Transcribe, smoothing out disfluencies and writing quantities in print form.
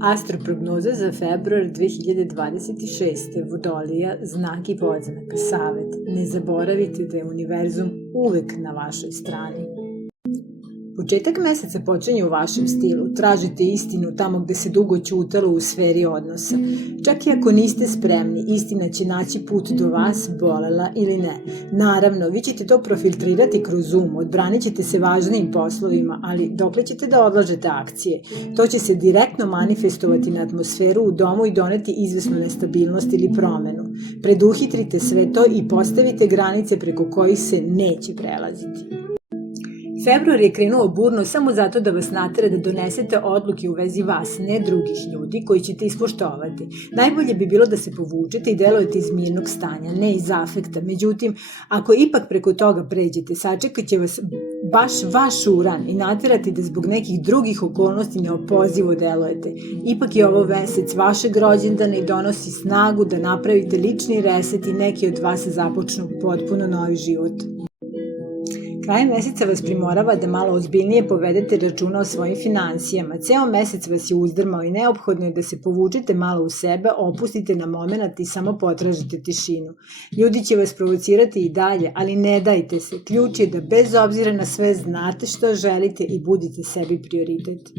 Astroprognoza za februar 2026. Vodolija, znak i podznak, savet. Ne zaboravite da je univerzum uvek na vašoj strani. Početak meseca počinje u vašem stilu. Tražite istinu tamo gde se dugo ćutalo u sferi odnosa. Čak i ako niste spremni, istina će naći put do vas, bolela ili ne. Naravno, vi ćete to profiltrirati kroz odbranit ćete se važnijim poslovima, ali dokle ćete da odlažete akcije? To će se direktno manifestovati na atmosferu u domu i doneti izvesnu nestabilnost ili promenu. Preduhitrite sve to i postavite granice preko kojih se neće prelaziti. Februar je krenuo burno samo zato da vas natera da donesete odluke u vezi vas, ne drugih ljudi koji ćete ispoštovati. Najbolje bi bilo da se povučete i delujete iz mirnog stanja, ne iz afekta. Međutim, ako ipak preko toga pređete, sačekat će vas baš vaš uran i naterati da zbog nekih drugih okolnosti neopozivo delujete. Ipak je ovo mesec vašeg rođendana i donosi snagu da napravite lični reset i neki od vas započnu potpuno novi život. Kraj meseca vas primorava da malo ozbiljnije povedete računa o svojim finansijama. Ceo mesec vas je uzdrmao i neophodno je da se povučete malo u sebe, opustite na moment i samo potražite tišinu. Ljudi će vas provocirati i dalje, ali ne dajte se. Ključ je da bez obzira na sve znate što želite i budite sebi prioritet.